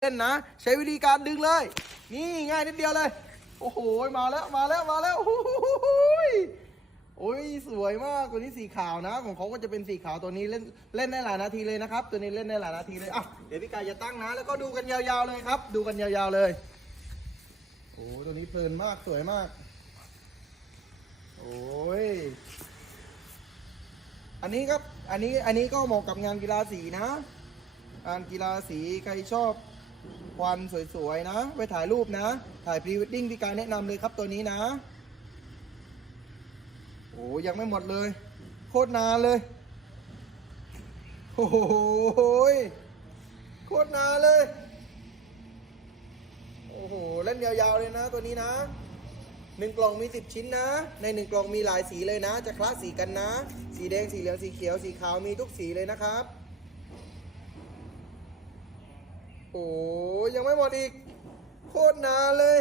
เล่นนะใช้วิธีการดึงเลย นี่ง่ายนิดเดียวเลย โอ้โหมาแล้วมาแล้วมาแล้วโอ้โหโอ้ยสวยมากตัวนี้สีขาวนะ ของเขาก็จะเป็นสีขาวตัวนี้เล่นเล่นได้หลายนาทีเลยนะครับ ตัวนี้เล่นได้หลายนาทีเลยอะเดี๋ยวพี่กายจะตั้งนะ แล้วก็ดูกันยาวๆเลยครับ ดูกันยาวๆเลยโอ้ตัวนี้เพลินมากสวยมาก โอ้ยอันนี้ครับอันนี้อันนี้ก็เหมาะกับงานกีฬาสีนะงานกีฬาสีใครชอบ ควันสวยๆนะไปถ่ายรูปนะ ถ่ายพรีเวดดิ้งพี่การแนะนำเลยครับตัวนี้นะ โอ้ยังไม่หมดเลย โคตรนานเลย โอ้โหยโคตรนานเลย โอ้โหเล่นยาวๆเลยนะตัวนี้นะหนึ่งกล่องมีสิบชิ้นนะ ในหนึ่งกล่องมีหลายสีเลยนะ จะคละสีกันนะ สีแดงสีเหลืองสีเขียวสีขาวมีทุกสีเลยนะครับ โอ้ยังไม่หมดอีก โคตรนานเลย